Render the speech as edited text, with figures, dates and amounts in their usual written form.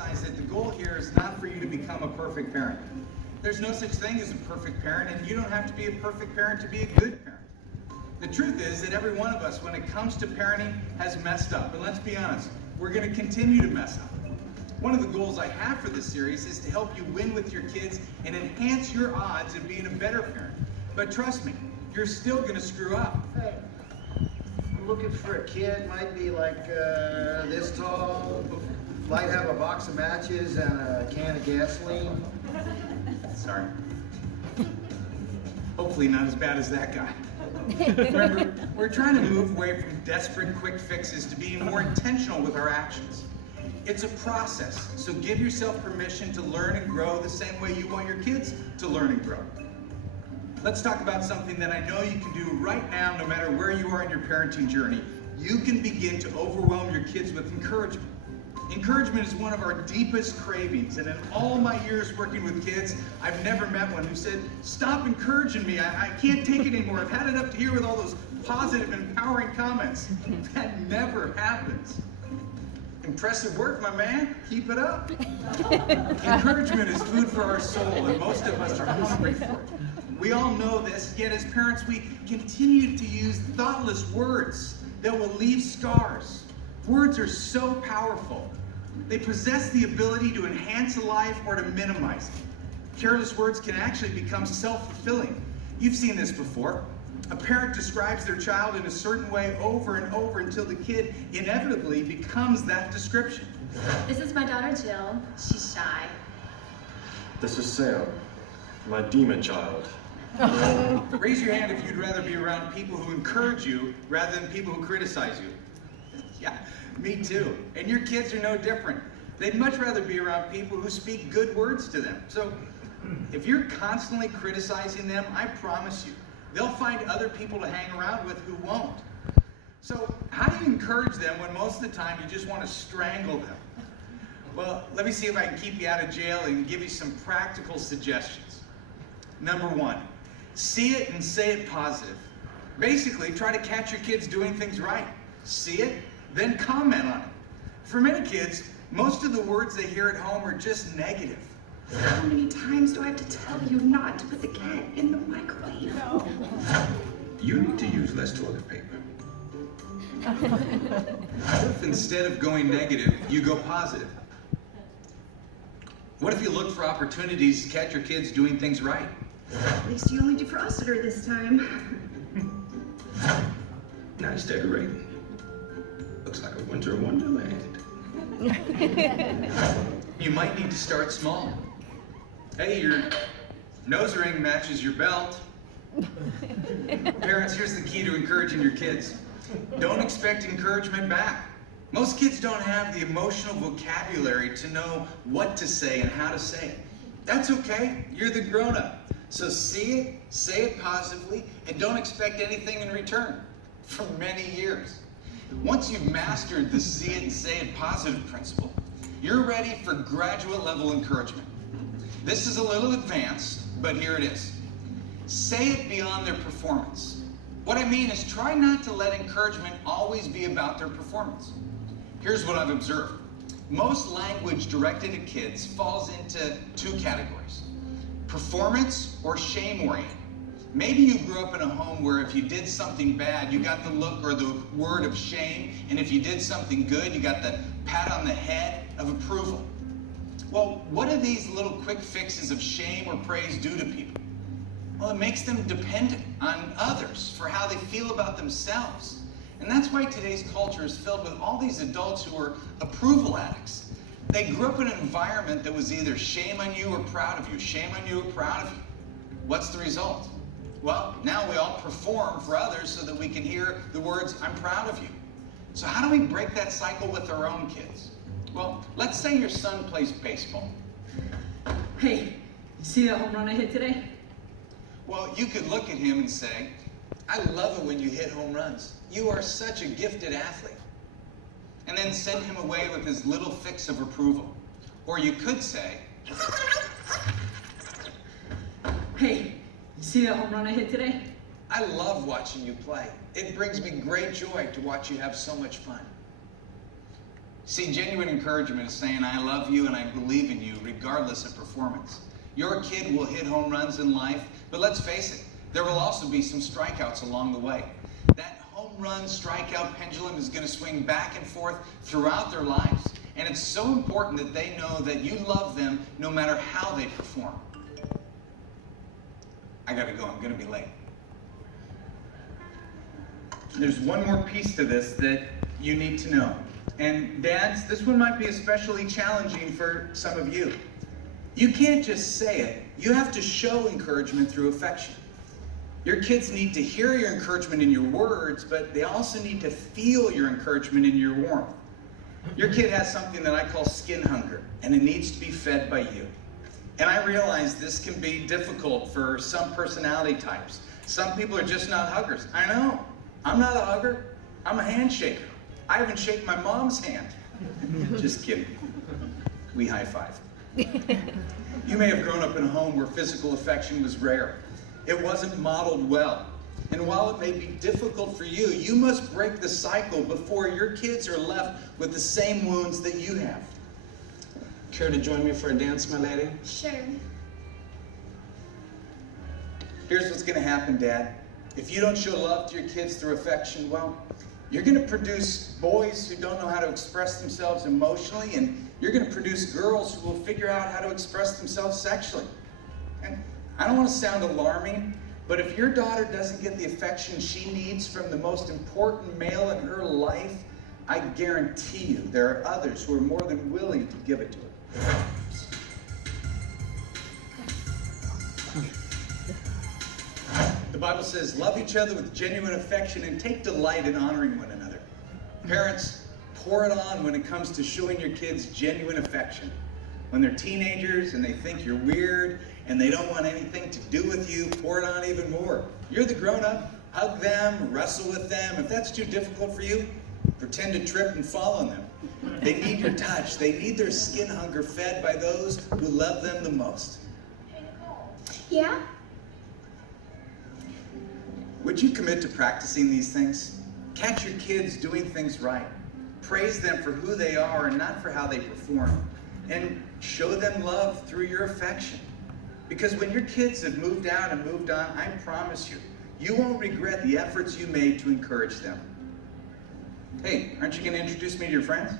emphasize that the goal here is not for you to become a perfect parent. There's no such thing as a perfect parent, and you don't have to be a perfect parent to be a good parent. The truth is that every one of us, when it comes to parenting, has messed up. And let's be honest, we're going to continue to mess up. One of the goals I have for this series is to help you win with your kids and enhance your odds of being a better parent. But trust me, you're still going to screw up. Hey, I'm looking for a kid, might be like this tall, might have a box of matches and a can of gasoline. Sorry. Hopefully not as bad as that guy. Remember, we're trying to move away from desperate quick fixes to being more intentional with our actions. It's a process, so give yourself permission to learn and grow the same way you want your kids to learn and grow. Let's talk about something that I know you can do right now, no matter where you are in your parenting journey. You can begin to overwhelm your kids with encouragement. Encouragement is one of our deepest cravings, and in all my years working with kids, I've never met one who said, "Stop encouraging me, I can't take it anymore. I've had it up to here with all those positive, empowering comments." That never happens. Impressive work, my man. Keep it up. Encouragement is food for our soul, and most of us are hungry for it. We all know this, yet as parents, we continue to use thoughtless words that will leave scars. Words are so powerful. They possess the ability to enhance a life or to minimize it. Careless words can actually become self-fulfilling. You've seen this before. A parent describes their child in a certain way over and over until the kid inevitably becomes that description. This is my daughter Jill. She's shy. This is Sam, my demon child. Raise your hand if you'd rather be around people who encourage you rather than people who criticize you. Yeah, me too. And your kids are no different. They'd much rather be around people who speak good words to them. So if you're constantly criticizing them, I promise you, they'll find other people to hang around with who won't. So how do you encourage them when most of the time you just want to strangle them? Well, let me see if I can keep you out of jail and give you some practical suggestions. Number one, see it and say it positive. Basically, try to catch your kids doing things right. See it, then comment on it. For many kids, most of the words they hear at home are just negative. How many times do I have to tell you not to put the cat in the microwave? No. You need to use less toilet paper. What if instead of going negative, you go positive? What if you look for opportunities to catch your kids doing things right? At least you only defrosted her this time. Nice decorating. Looks like a winter wonderland. You might need to start small. Hey, your nose ring matches your belt. Parents, here's the key to encouraging your kids. Don't expect encouragement back. Most kids don't have the emotional vocabulary to know what to say and how to say it. That's okay. You're the grown-up. So see it, say it positively, and don't expect anything in return for many years. Once you've mastered the see it and say it positive principle, you're ready for graduate level encouragement. This is a little advanced, but here it is. Say it beyond their performance. What I mean is try not to let encouragement always be about their performance. Here's what I've observed. Most language directed at kids falls into two categories: performance or shame-oriented. Maybe you grew up in a home where if you did something bad, you got the look or the word of shame, and if you did something good, you got the pat on the head of approval. Well, what do these little quick fixes of shame or praise do to people? Well, it makes them dependent on others for how they feel about themselves. And that's why today's culture is filled with all these adults who are approval addicts. They grew up in an environment that was either shame on you or proud of you, shame on you or proud of you. What's the result? Well, now we all perform for others so that we can hear the words, "I'm proud of you." So how do we break that cycle with our own kids? Well, let's say your son plays baseball. Hey, you see that home run I hit today? Well, you could look at him and say, "I love it when you hit home runs. You are such a gifted athlete." And then send him away with his little fix of approval. Or you could say, Hey, you see that home run I hit today? "I love watching you play. It brings me great joy to watch you have so much fun." See, genuine encouragement is saying, I love you and I believe in you regardless of performance. Your kid will hit home runs in life, but let's face it, there will also be some strikeouts along the way. That home run strikeout pendulum is going to swing back and forth throughout their lives. And it's so important that they know that you love them no matter how they perform. I gotta go, I'm gonna be late. There's one more piece to this that you need to know. And dads, this one might be especially challenging for some of you. You can't just say it, you have to show encouragement through affection. Your kids need to hear your encouragement in your words, but they also need to feel your encouragement in your warmth. Your kid has something that I call skin hunger, and it needs to be fed by you. And I realize this can be difficult for some personality types. Some people are just not huggers. I know. I'm not a hugger. I'm a handshaker. I even shake my mom's hand. Just kidding. We high five. You may have grown up in a home where physical affection was rare. It wasn't modeled well. And while it may be difficult for you, you must break the cycle before your kids are left with the same wounds that you have. Care to join me for a dance, my lady? Sure. Here's what's going to happen, Dad. If you don't show love to your kids through affection, well, you're going to produce boys who don't know how to express themselves emotionally, and you're going to produce girls who will figure out how to express themselves sexually. And I don't want to sound alarming, but if your daughter doesn't get the affection she needs from the most important male in her life, I guarantee you there are others who are more than willing to give it to her. The Bible says, love each other with genuine affection and take delight in honoring one another. Parents, pour it on when it comes to showing your kids genuine affection. When they're teenagers and they think you're weird and they don't want anything to do with you, pour it on even more. You're the grown-up, hug them, wrestle with them. If that's too difficult for you, pretend to trip and fall on them. They need your touch. They need their skin hunger fed by those who love them the most. Yeah? Would you commit to practicing these things? Catch your kids doing things right. Praise them for who they are and not for how they perform. And show them love through your affection. Because when your kids have moved out and moved on, I promise you, you won't regret the efforts you made to encourage them. Hey, aren't you going to introduce me to your friends?